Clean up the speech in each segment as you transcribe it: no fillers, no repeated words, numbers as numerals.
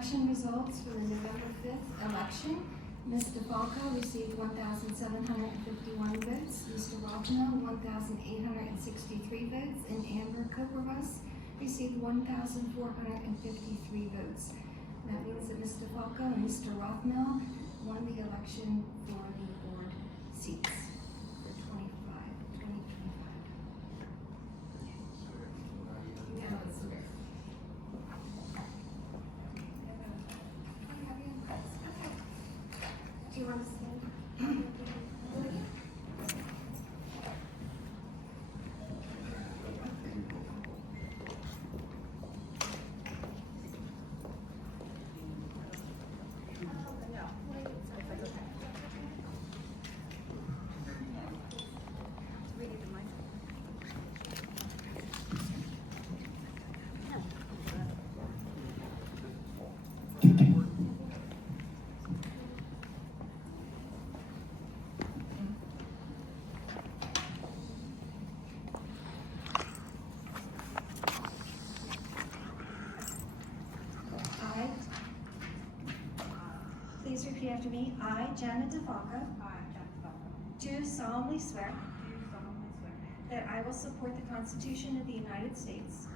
election results for the November 5th election. Ms. DeFalco received 1,751 votes, Mr. Rothell 1,863 votes, and Amber Koperos received 1,453 votes. That means that Ms. DeFalco and Mr. Rothell won the election for the board seats for 2025. Do you want to stand? Please repeat after me. I, Janet DeFalco, do solemnly swear that I will support the Constitution of the United States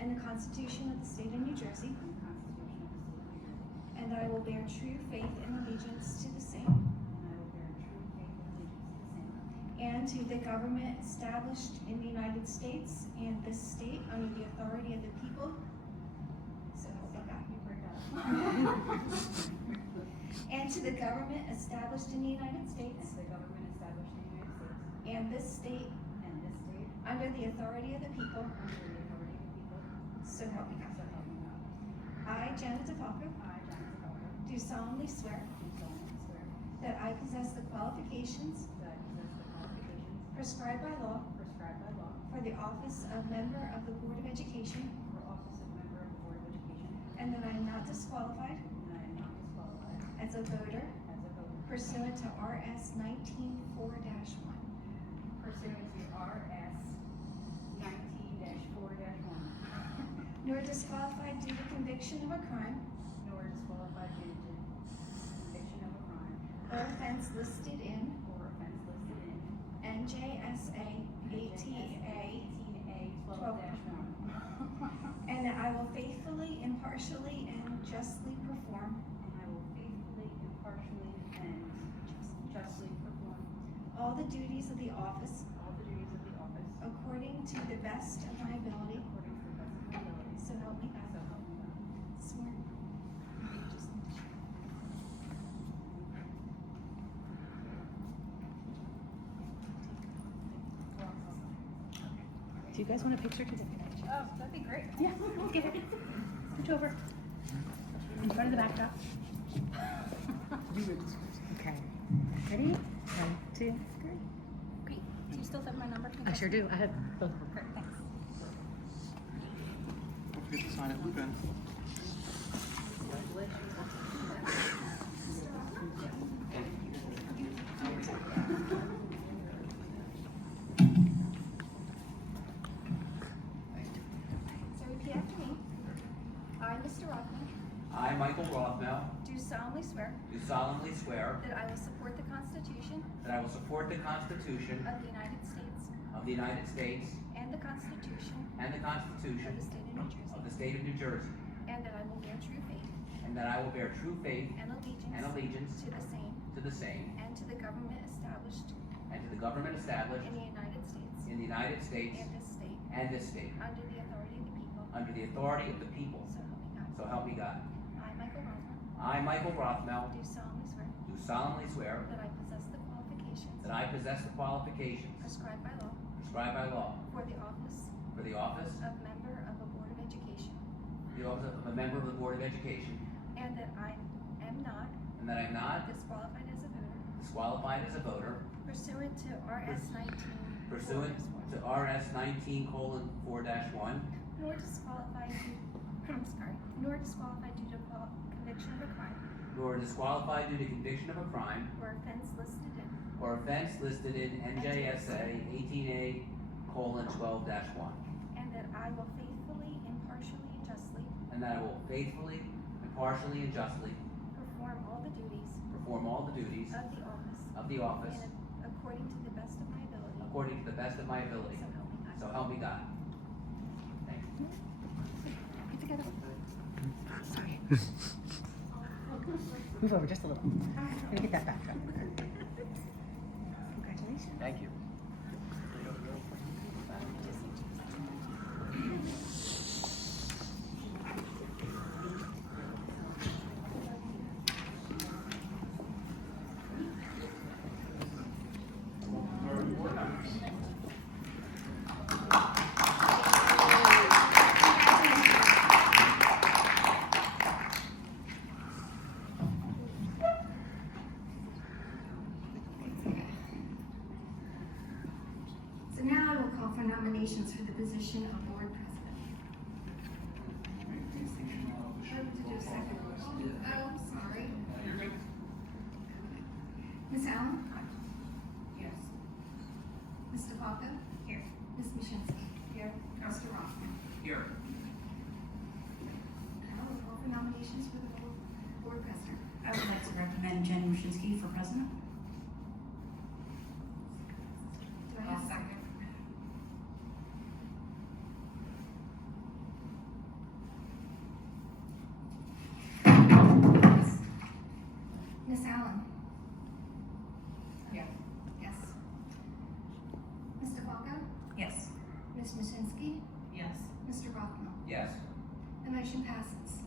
and the Constitution of the State of New Jersey, and I will bear true faith and allegiance to the same and to the government established in the United States and this state under the authority of the people. So help me God. And to the government established in the United States and this state under the authority of the people. So help me God. I, Janet DeFalco, do solemnly swear that I possess the qualifications prescribed by law for the office of member of the Board of Education, and that I am not disqualified as a voter pursuant to RS 19-4-1. Nor disqualified due to conviction of a crime or offense listed in NJSA 18A 12-1. And that I will faithfully, impartially, and justly perform all the duties of the office according to the best of my ability. So help me God. Swear. Do you guys want a picture today? Oh, that'd be great. Yeah, we'll get it. Switch over. In front of the backdrop. Okay. Ready? 1, 2, 3. Great. Do you still have my number? I sure do. I have both of them. Great, thanks. Don't forget to sign it, Lupe. So repeat after me. I, Mr. Rothell, I, Michael Rothmel, do solemnly swear do solemnly swear that I will support the Constitution that I will support the Constitution of the United States of the United States and the Constitution and the Constitution of the State of New Jersey, of the State of New Jersey, and that I will bear true faith and that I will bear true faith and allegiance, and allegiance to the same to the same and to the government established and to the government established in the United States in the United States and this state and this state under the authority of the people. under the authority of the people. So help me God. So help me God. I, Michael Rothell, I, Michael Rothmel, do solemnly swear do solemnly swear that I possess the qualifications that I possess the qualifications prescribed by law prescribed by law for the office for the office of member of a Board of Education, of a member of the Board of Education, and that I am not and that I am not disqualified as a voter disqualified as a voter pursuant to RS 19 pursuant to RS 19:4-1, nor disqualified nor disqualified due to conviction of a crime nor disqualified due to conviction of a crime or offense listed in or offense listed in NJSA 18A:12-1, and that I will faithfully, impartially, and justly and and that I will faithfully, impartially, and justly perform all the duties perform all the duties of the office of the office and according to the best of my ability. according to the best of my ability. So help me God. So help me God. Thank you. Get together. Sorry. Move over just a little. Let me get that backdrop. Congratulations. Thank you. So now I will call for nominations for the position of board president. To do a second. Oh, I'm sorry. Ms. Allen? Yes. Mr. Falco? Here. Ms. Mashinsky? Here. Mr. Rothman? Here. Now I will call for nominations for the board president. I would like to recommend Jen Mushinsky for president. Do I have a second? Ms. Allen? Yeah. Yes. Mr. Falco? Yes. Ms. Mashinsky? Yes. Mr. Rothman? Yes. The motion passes.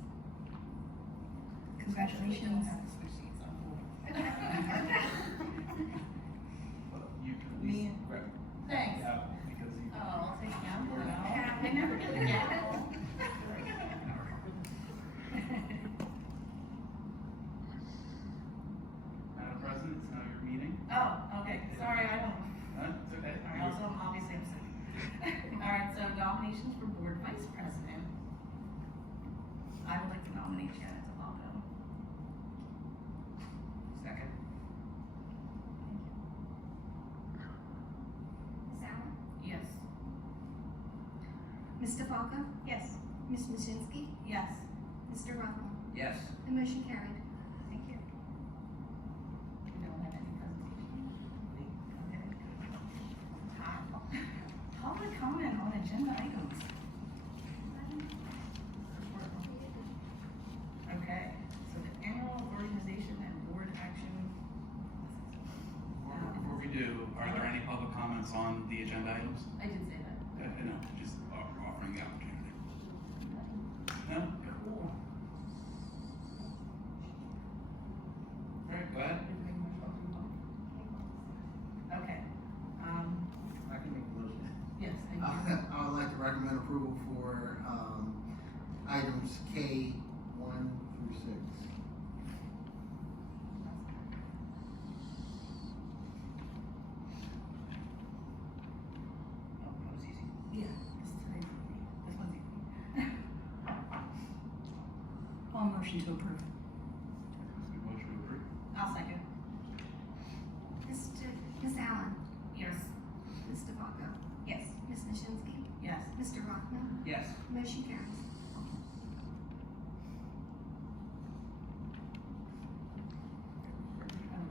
Congratulations. Okay. You can at Me? least grab Thanks. the apple because you. Oh, I'll take the apple now. I never get the apple. Madam President, it's now your meeting. Oh, okay, sorry, I don't. It's okay. Alright, also, obviously I'm sick. Alright, so nominations for board vice president. I would like to nominate Janet Tofalco. Second. Ms. Allen? Yes. Mr. Falco? Yes. Ms. Mashinsky? Yes. Mr. Rothman? Yes. The motion carried. Thank you. We don't have any presentation. Okay. Public comment on agenda items. Okay, so the annual organization and board action. Before we do, are there any public comments on the agenda items? I did say that. No, just offering the opportunity. No? Cool. Alright, go ahead. Okay, I can make a motion. yes, thank you. I would like to recommend approval for, items K 1 through 6. Oh, that was easy. Yeah, this one's easy. All motion to approve. Motion to approve. I'll second. Ms. Allen? Yes. Mr. Falco? Yes. Ms. Mashinsky? Yes. Mr. Rothman? Yes. Motion carries.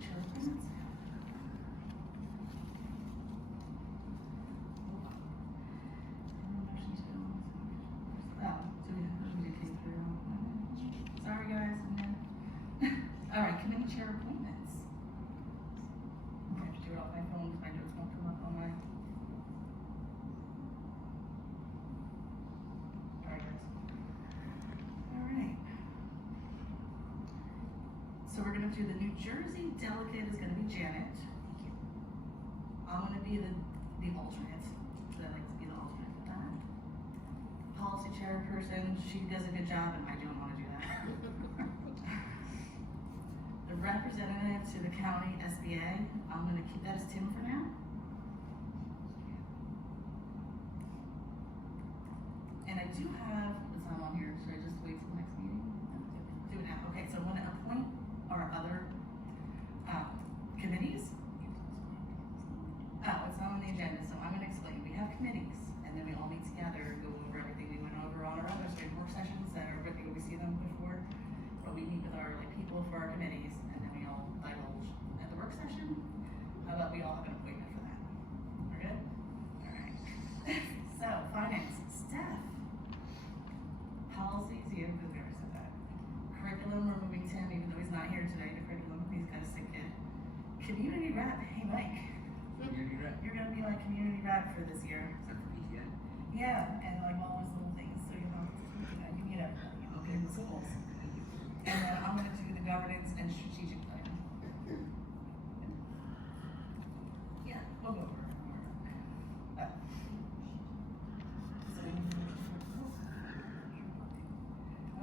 Chair appointments. Sorry, guys. All right, committee chair appointments. I have to do it off my phone, my notes won't come up on my. All right, guys. All right. So we're gonna do the New Jersey delegate is gonna be Janet. I'm gonna be the alternate, because I like to be the alternate for that. Policy chairperson, she does a good job and I don't wanna do that. The representative to the county SBA, I'm gonna keep that as Tim for now. And I do have, it's not on here, should I just wait till next meeting? Do it now, okay, so I wanna appoint our other, committees. Oh, it's not on the agenda, so I'm gonna explain. We have committees, and then we all meet together and go over everything we went over on our other work sessions that are are like people for our committees, and then we all divulge at the work session. How about we all have an appointment for that? We're good? Alright. So, finance, staff. Policies, you, who's ever said that? Curriculum, we're moving Tim, even though he's not here today, to curriculum, he's got a sick kid. Community rep, hey Mike, Community rep. you're gonna be like community rep for this year. Is that for PTA? Yeah, and like all those little things, so you know, you need everybody, okay, in the schools. And then I'm gonna do the governance and strategic plan. Yeah, we'll go over it.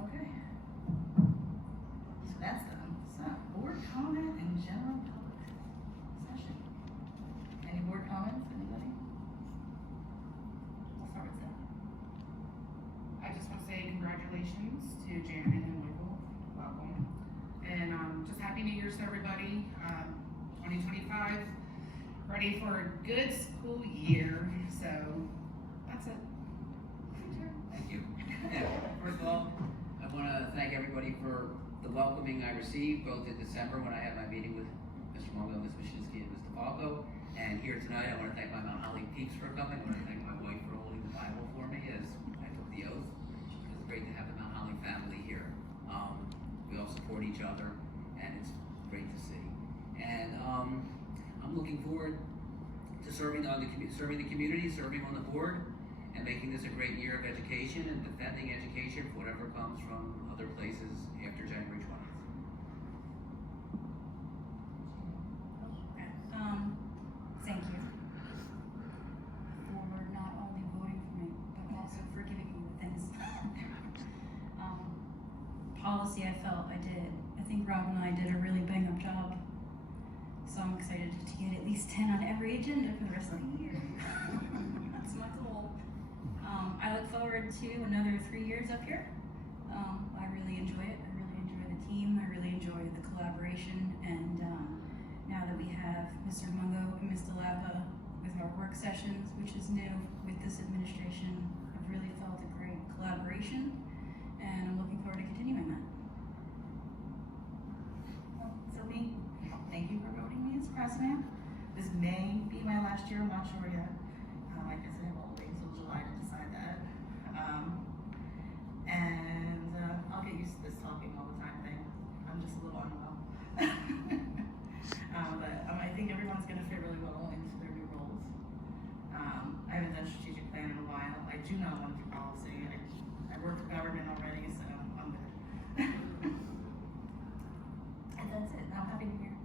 Okay. So that's done. So, board comment and general public session. Any board comments, anybody? I'll start with Sarah. I just want to say congratulations to Janet and Michael, welcome. And just happy New Year's to everybody. 2025, ready for a good school year. So that's it. Thank you. First of all, I want to thank everybody for the welcoming I received, both in December when I had my meeting with Mr. Mongo, Ms. Mashinsky, and Mr. Falco. And here tonight, I want to thank my Mount Holly peeps for coming. I want to thank my wife for holding the Bible for me as I took the oath. It's great to have the Mount Holly family here. We all support each other, and it's great to see. And I'm looking forward to serving the community, serving on the board, and making this a great year of education and defending education for whatever comes from other places after January 20th. Thank you for not only voting for me, but also for giving me the things. Policy, I felt I did. I think Rob and I did a really bang-up job. So I'm excited to get at least 10 on every agenda for the rest of the year. That's my goal. I look forward to another 3 years up here. I really enjoy it. I really enjoy the team. I really enjoy the collaboration. And now that we have Mr. Mungo and Ms. DeLava with our work sessions, which is new with this administration, I've really felt a great collaboration. And I'm looking forward to continuing that. So thank you for voting me as president. This may be my last year, I'm not sure yet. I guess I have all the way until July to decide that. And I'll get used to this talking all the time thing. I'm just a little unwell. But I think everyone's gonna fit really well into their new roles. I haven't done strategic plan in a while. I do know one through policy. I work for government already, so I'm good. And that's it. I'm happy to be here.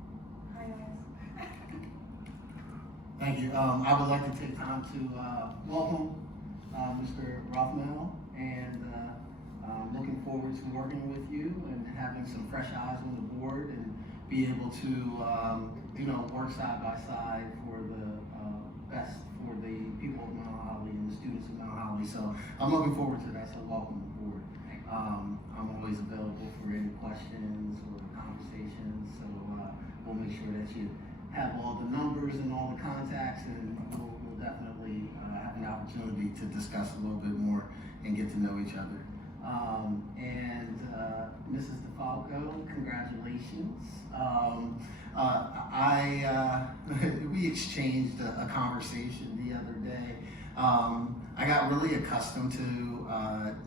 Hi guys. Thank you. I would like to take time to welcome Mr. Rothell, and looking forward to working with you and having some fresh eyes on the board and be able to work side by side for the best for the people of Mount Holly and the students of Mount Holly. So I'm looking forward to that. So welcome aboard. I'm always available for any questions or conversations. So we'll make sure that you have all the numbers and all the contacts, and we'll definitely have an opportunity to discuss a little bit more and get to know each other. Mrs. DeFalco, congratulations. We exchanged a conversation the other day. I got really accustomed to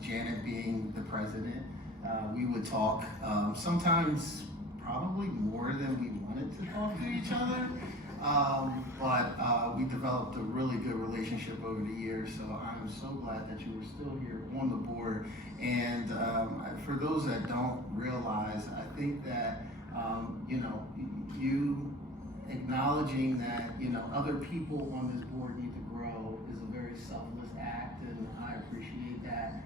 Janet being the president. We would talk sometimes probably more than we wanted to talk to each other. But we developed a really good relationship over the years, so I'm so glad that you were still here on the board. And for those that don't realize, I think that you acknowledging that other people on this board need to grow is a very selfless act, and I appreciate that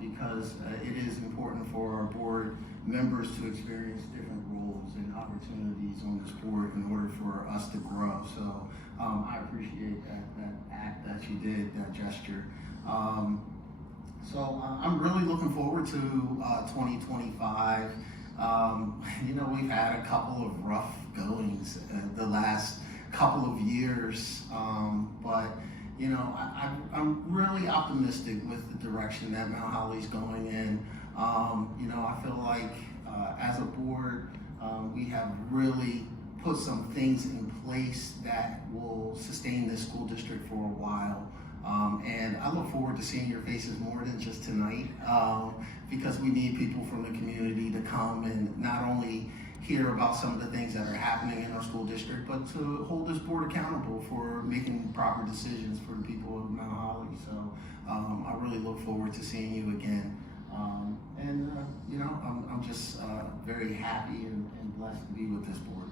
because it is important for our board members to experience different roles and opportunities on this board in order for us to grow. So I appreciate that act that you did, that gesture. So I'm really looking forward to 2025. We've had a couple of rough goings the last couple of years, but I'm really optimistic with the direction that Mount Holly's going in. I feel like as a board, we have really put some things in place that will sustain this school district for a while. And I look forward to seeing your faces more than just tonight, because we need people from the community to come and not only hear about some of the things that are happening in our school district, but to hold this board accountable for making proper decisions for the people of Mount Holly. So I really look forward to seeing you again. You know, I'm just very happy and blessed to be with this board.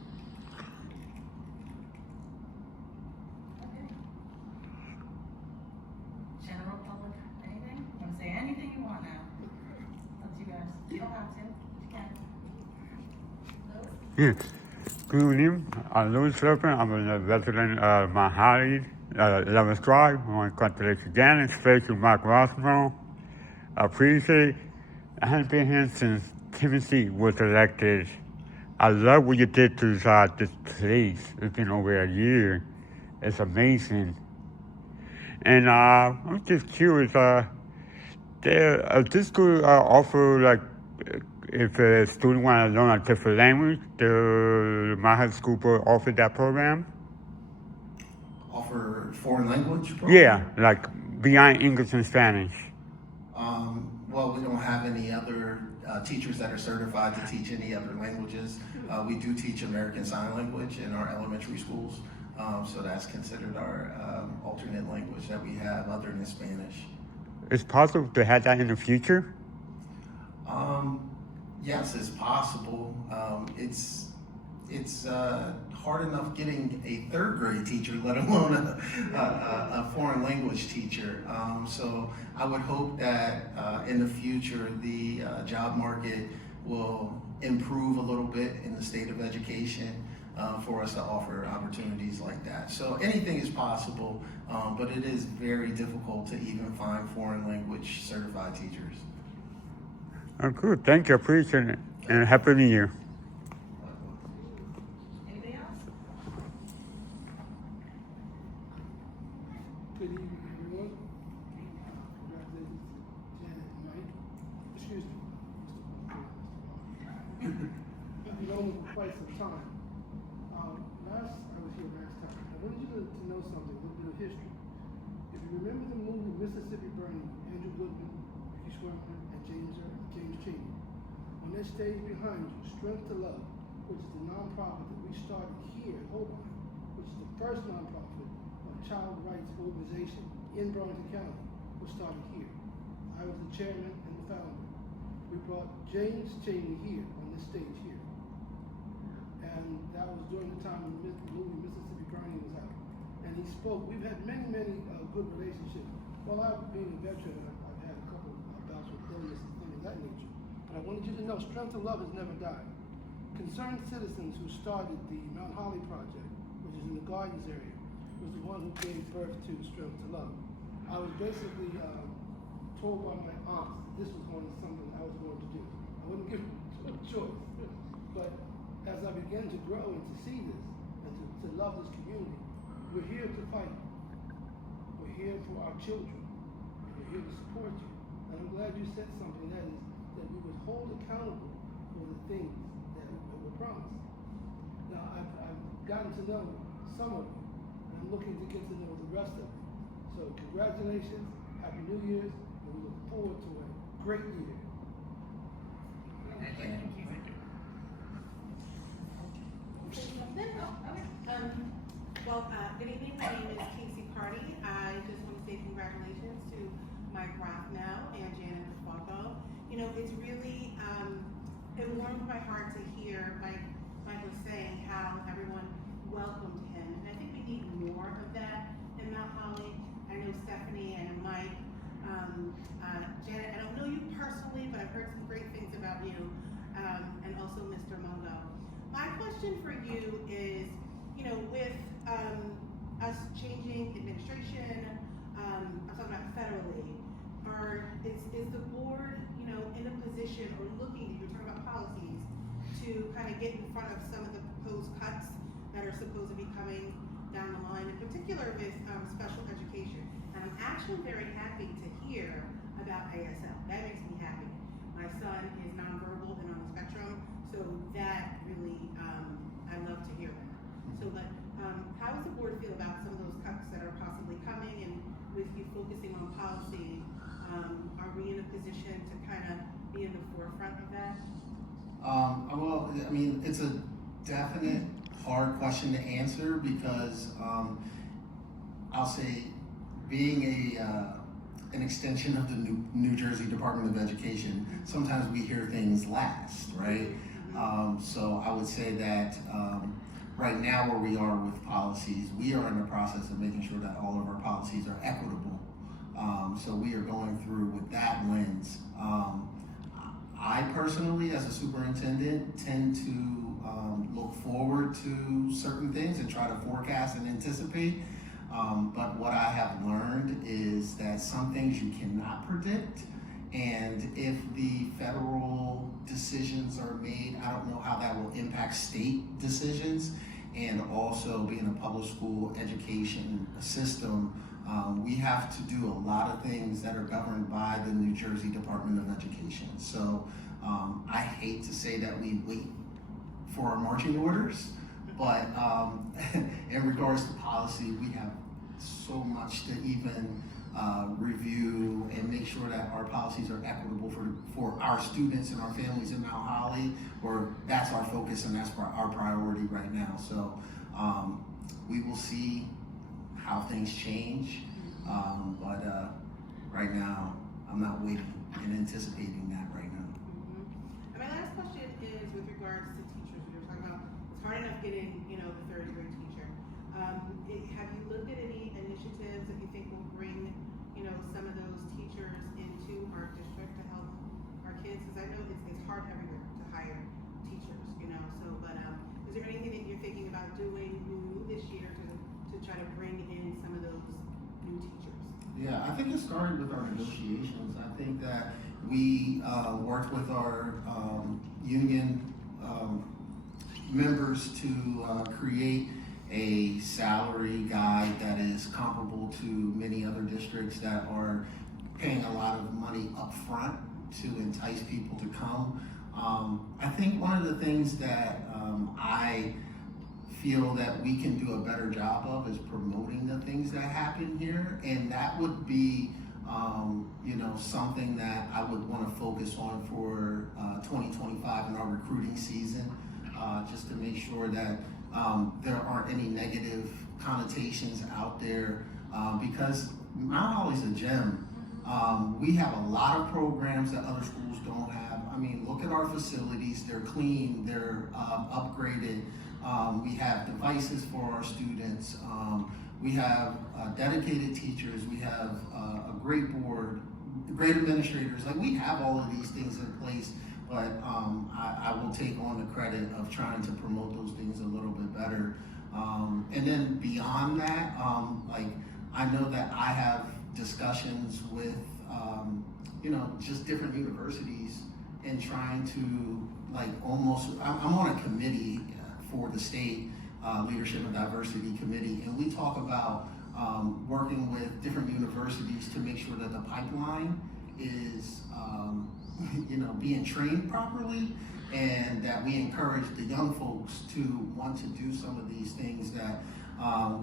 General public, anything? You wanna say anything you want now? Up to you guys. You don't have to, you can. Yes. Good evening. I'm Louis Flippin. I'm a resident of Mount Holly, 11th Drive. I want to congratulate you again, especially Mark Rothwell. I appreciate it. I haven't been here since Timothy was elected. I love what you did to this place. It's been over a year. It's amazing. And I'm just curious, this school offer, like, if a student wants to learn a different language, the Mount Holly School Board offer that program? Offer foreign language program? Yeah, like beyond English and Spanish. Well, we don't have any other teachers that are certified to teach any other languages. We do teach American Sign Language in our elementary schools, so that's considered our alternate language that we have other than Spanish. It's possible to have that in the future? Yes, it's possible. It's hard enough getting a third grade teacher, let alone a foreign language teacher. So I would hope that in the future the job market will improve a little bit in the state of education for us to offer opportunities like that. So anything is possible, but it is very difficult to even find foreign language certified teachers. Oh, good. Thank you. Appreciate it. And Happy New Year. Anybody else? Good evening, everyone. Congratulations to Janet and Mike. Excuse me, I've known them for quite some time. I was here last time. I wanted you to know something, a little bit of history. If you remember the movie Mississippi Burning, Andrew Goodman, Ricky Schwimmer, and James Cheney, on that stage behind you, Strength to Love, which is the nonprofit that we started here, which is the first nonprofit of child rights organization in Burlington County, was started here. I was the chairman and the founder. We brought James Cheney here on this stage here. And that was during the time when the movie Mississippi Burning was out. And he spoke. We've had many good relationships. While I've been a veteran, I've had a couple of bouts with illness and things of that nature. But I wanted you to know, Strength to Love has never died. Concerned Citizens, who started the Mount Holly Project, which is in the Gardens area, was the one who gave birth to Strength to Love. I was basically told by my aunts that this was something I was going to do. I wouldn't give them a choice. But as I began to grow and to see this, and to love this community, we're here to fight. We're here for our children. We're here to support you. And I'm glad you said something, that is, that we would hold accountable for the things that were promised. Now, I've gotten to know some of you, and I'm looking to get to know the rest of you. So congratulations, Happy New Year's, and we look forward to a great year. Thank you. Good evening. My name is Casey Carty. I just want to say congratulations to Mike Rothwell and Janet Falco. You know, it's really, it warmed my heart to hear Mike was saying how everyone welcomed him. And I think we need more of that in Mount Holly. I know Stephanie and Mike, Janet, I don't know you personally, but I've heard some great things about you, and also Mr. Mungo. My question for you is, you know, with us changing administration, I'm talking about federally, is the board, you know, in a position or looking, you're talking about policies, to kind of get in front of some of the proposed cuts that are supposed to be coming down the line, in particular with special education? And I'm actually very happy to hear about ASL. That makes me happy. My son is nonverbal and on the spectrum, So that really, I love to hear that. So, but, how does the board feel about some of those cuts that are possibly coming, and with you focusing on policy, are we in a position to kind of be in the forefront of that? Well, I mean, it's a definite hard question to answer because I'll say being an extension of the New Jersey Department of Education, sometimes we hear things last, right? So I would say that right now where we are with policies, we are in the process of making sure that all of our policies are equitable. So we are going through with that lens. I personally, as a superintendent, tend to look forward to certain things and try to forecast and anticipate. But what I have learned is that some things you cannot predict. And if the federal decisions are made, I don't know how that will impact state decisions. And also being a public school education system, we have to do a lot of things that are governed by the New Jersey Department of Education. So I hate to say that we wait for our marching orders, but in regards to policy, we have so much to even review and make sure that our policies are equitable for our students and our families in Mount Holly, or that's our focus and that's our priority right now. So we will see how things change, but right now I'm not waiting and anticipating that right now. And my last question is with regards to teachers. We were talking about it's hard enough getting, the third grade teacher. Have you looked at any initiatives that you think will bring, some of those teachers into our district to help our kids? Because I know it's hard everywhere to hire teachers, so, but is there anything that you're thinking about doing new this year to try to bring in some of those new teachers? Yeah, I think it started with our negotiations. I think that we worked with our union members to create a salary guide that is comparable to many other districts that are paying a lot of money up front to entice people to come. I think one of the things that I feel that we can do a better job of is promoting the things that happen here, and that would be something that I would want to focus on for 2025 in our recruiting season, just to make sure that there aren't any negative connotations out there, because Mount Holly's a gem. We have a lot of programs that other schools don't have. I mean, look at our facilities. They're clean, they're upgraded. We have devices for our students. We have dedicated teachers. We have a great board, great administrators. Like, we have all of these things in place, but I will take on the credit of trying to promote those things a little bit better. And then beyond that, I know that I have discussions with, just different universities and trying to I'm on a committee for the state Leadership and Diversity Committee, and we talk about working with different universities to make sure that the pipeline is being trained properly, and that we encourage the young folks to want to do some of these things that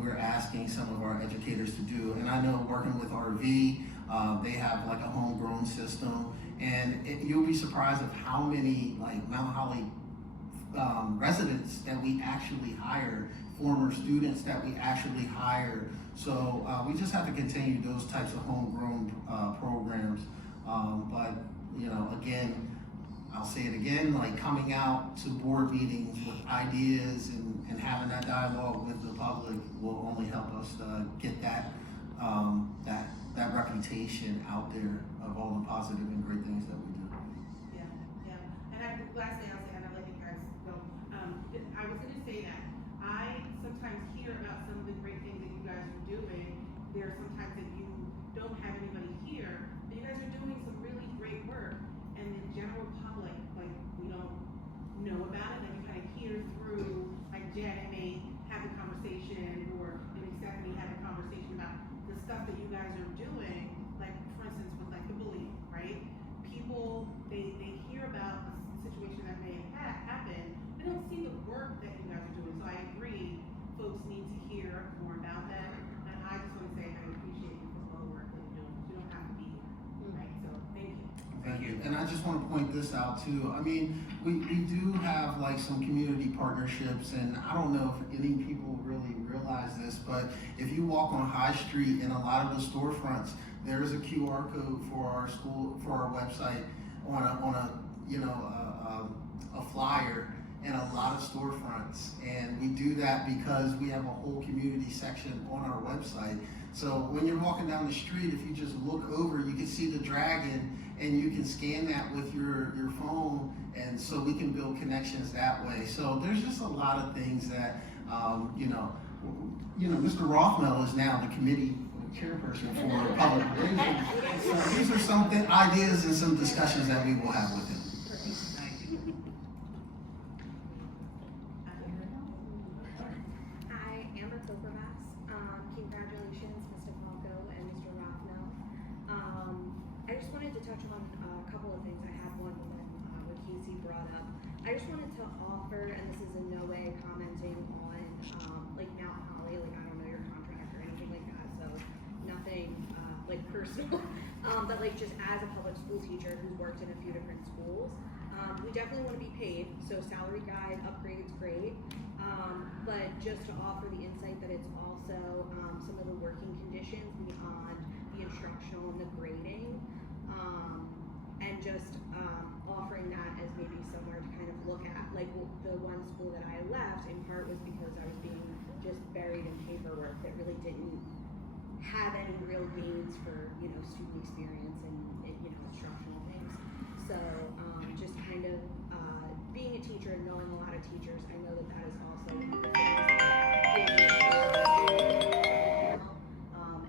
we're asking some of our educators to do. And I know working with RV, they have like a homegrown system, and you'll be surprised of how many Mount Holly residents that we actually hire, former students that we actually hire. So we just have to continue those types of homegrown programs. But again, I'll say it again, coming out to board meetings with ideas and having that dialogue with the public will only help us get that reputation out there of all the positive and great things that we do. Yeah. And lastly, I'll say, and I'll let you guys go. I was going to say that I sometimes hear about some of the great things that you guys are doing. There are sometimes that you don't have anybody here, but you guys are doing some really great work, and the general public, we don't know about it, and we kind of hear through, Janet may have a conversation, or maybe Stephanie have a conversation about the stuff that you guys are doing, for instance, with the bullying, right? People, they hear about situation that may happen, we don't see the work that you guys are doing. So I agree, folks need to hear more about that. And I just want to say I appreciate you for all the work that you're doing. You don't have to be here, right? So thank you. Thank you. And I just want to point this out too. I mean, we do have like some community partnerships, and I don't know if any people really realize this, but if you walk on High Street in a lot of the storefronts, there is a QR code for our school, for our website on a you know, a flyer in a lot of storefronts. And we do that because we have a whole community section on our website. So when you're walking down the street, if you just look over, you can see the dragon, and you can scan that with your phone, and so we can build connections that way. So there's just a lot of things that, you know, Mr. Rothmel is now the committee chairperson for public relations. So these are some ideas and some discussions that we will have with him. Hi, Amber Kopermax. Congratulations, Mr. Falco and Mr. Rothmel. I just wanted to touch on a couple of things. I had one what Casey brought up. I just wanted to offer, and this is in no way commenting on like Mount Holly, like I don't know your contract or anything like that, so nothing like personal, but like just as a public school teacher who's worked in a few different schools, we definitely want to be paid, so salary guide, upgrades, great. But just to offer the insight that it's also some of the working conditions beyond the instructional and the grading, and just offering that as maybe somewhere to kind of look at. Like the one school that I left in part was because I was being just buried in paperwork that really didn't have any real gains for, you know, student experience and, you know, instructional things. So just kind of being a teacher and knowing a lot of teachers, I know that that is also one of the things that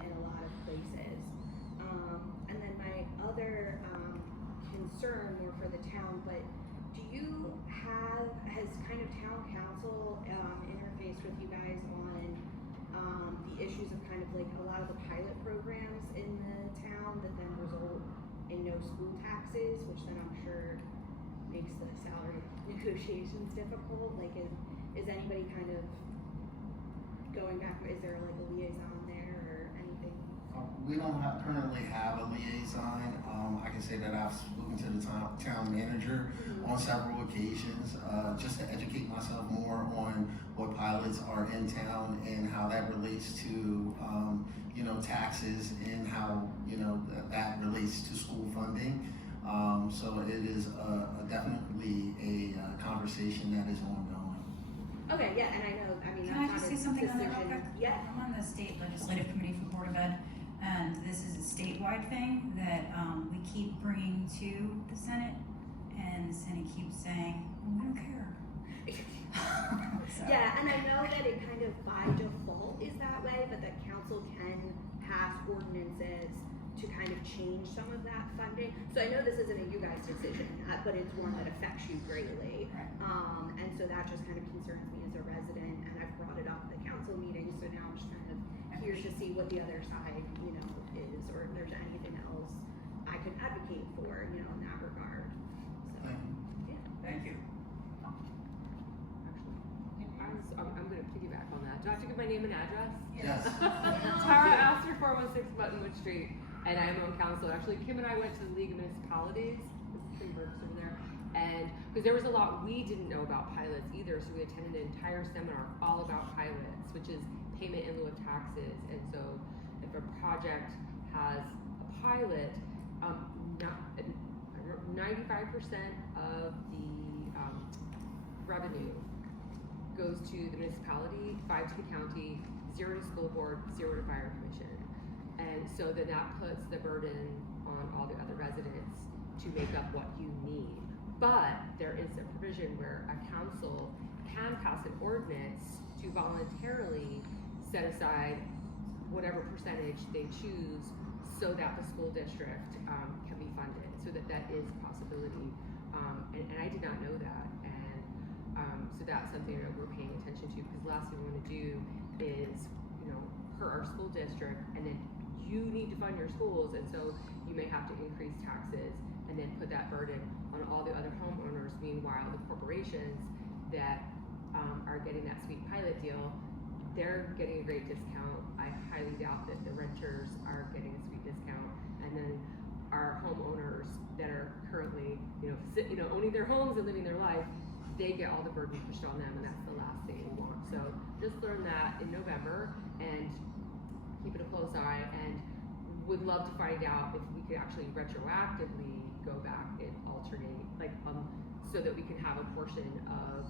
in a lot of places. And then my other concern more for the town, but do you have, has kind of town council interfaced with you guys on the issues of kind of like a lot of the pilot programs in the town that then result in no school taxes, which then I'm sure makes the salary negotiations difficult? Like is anybody kind of going back, is there like a liaison there or anything? We don't currently have a liaison. I can say that I've spoken to the town manager on several occasions, just to educate myself more on what pilots are in town and how that relates to, you know, taxes and how, you know, that relates to school funding. So it is definitely a conversation that is ongoing. Okay, yeah, and I know, I mean, Can I that's just not say a something on that real decision. quick? Yeah. I'm on the state legislative committee for Board of Ed, and this is a statewide thing that we keep bringing to the Senate, and the Senate keeps saying, we don't care. So. Yeah, and I know that it kind of by default is that way, but that council can pass ordinances to kind of change some of that funding. So I know this isn't a you guys decision, but it's one that affects you greatly. Right. And so that just kind of concerns me as a resident, and I've brought it up at the council meeting, so now I'm just kind of here to see what the other side, you know, is, or if there's anything else I could advocate for, you know, in that regard. So, yeah. Thank you. I'm going to piggyback on that. Do I have to give my name and address? Yes. Tara Astor, 416 Buttonwood Street, and I'm on council. Actually, Kim and I went to the League of Municipalities, Kim Burke's over there, and because there was a lot we didn't know about pilots either, so we attended an entire seminar all about pilots, which is payment in lieu of taxes. And so if a project has a pilot, 95% of the revenue goes to the municipality, 5 to the county, 0 to school board, 0 to fire commission. And so then that puts the burden on all the other residents to make up what you need. But there is a provision where a council can pass an ordinance to voluntarily set aside whatever percentage they choose so that the school district can be funded, so that that is a possibility. And I did not know that. So that's something that we're paying attention to, because the last thing we want to do is, you know, hurt our school district, and then you need to fund your schools, and so you may have to increase taxes and then put that burden on all the other homeowners, meaning Meanwhile, the corporations that are getting that sweet pilot deal, they're getting a great discount. I highly doubt that the renters are getting a sweet discount, and then our homeowners that are currently, owning their homes and living their life, they get all the burden pushed on them, and that's the last thing we want. So just learn that in November and keep it a close eye, and would love to find out if we could actually retroactively go back and alternate, so that we can have a portion of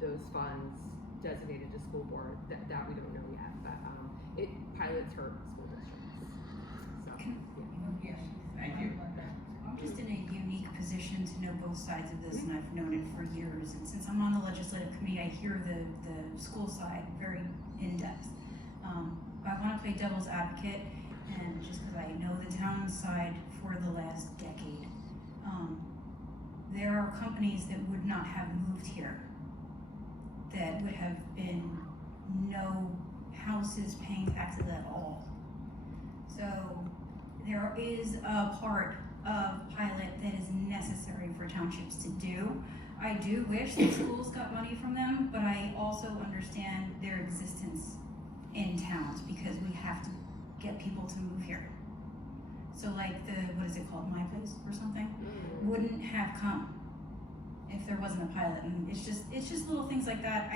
those funds designated to school board. That we don't know yet, but pilots hurt school districts. So yeah. Yes. Thank you. I'm just in a unique position to know both sides of this, and I've known it for years. And since I'm on the legislative committee, I hear the school side very in depth. I want to play devil's advocate, and just because I know the town side for the last decade, there are companies that would not have moved here, that would have been no houses paying taxes at all. So there is a part of pilot that is necessary for townships to do. I do wish the schools got money from them, but I also understand their existence in towns because we have to get people to move here. So like what is it called, My Place or something, wouldn't have come if there wasn't a pilot. And it's just little things like that.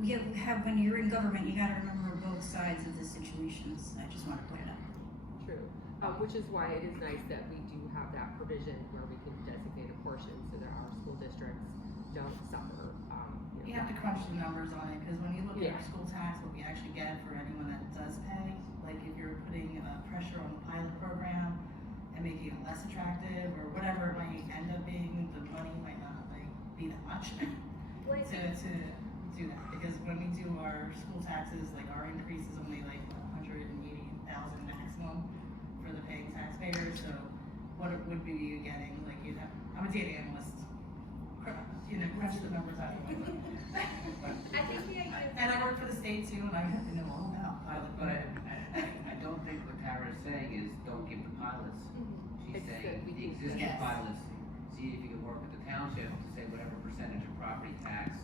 We have when you're in government, you gotta remember both sides of the situations. I just want to put it up. True. Which is why it is nice that we do have that provision where we can designate a portion so that our school districts don't suffer. You have to crunch the numbers on it, because when you look at Yeah. our school tax, what we actually get for anyone that does pay, like if you're putting pressure on the pilot program and making it less attractive or whatever it might end up being, the money might not be that much to do that. Because when we do our school taxes, our increase is only $180,000 maximum for the paying taxpayers. So what it would be you getting, I'm a data analyst, crunch the numbers out. I think the idea And I work for the state too, and I have to know all about pilot. But I don't think what Tara is saying is don't give the pilots. She's It's saying that we the do- existing Yes. pilots, see if you can work with the township to say whatever percentage of property tax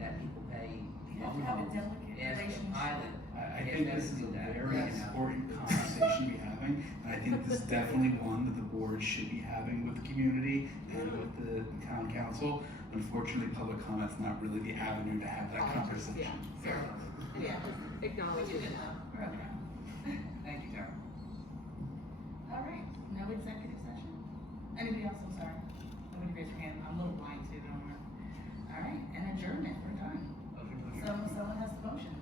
that people pay. You have to have a delicate Ask the relationship. pilot. I if think they this is do a that, very you know. important conversation to be having, and I think this is definitely one that the board should be having with the community and with the town council. Unfortunately, public comment's not really the avenue to have that conversation. Yeah. Yeah. Acknowledge We it. did that. We're okay. Thank you, Tara. All right, no executive session? Anybody else? I'm sorry. Nobody raise your hand. I'm a little blind too, don't worry. All right, and adjournment, we're done. Motion to adjourn. Someone has the motion.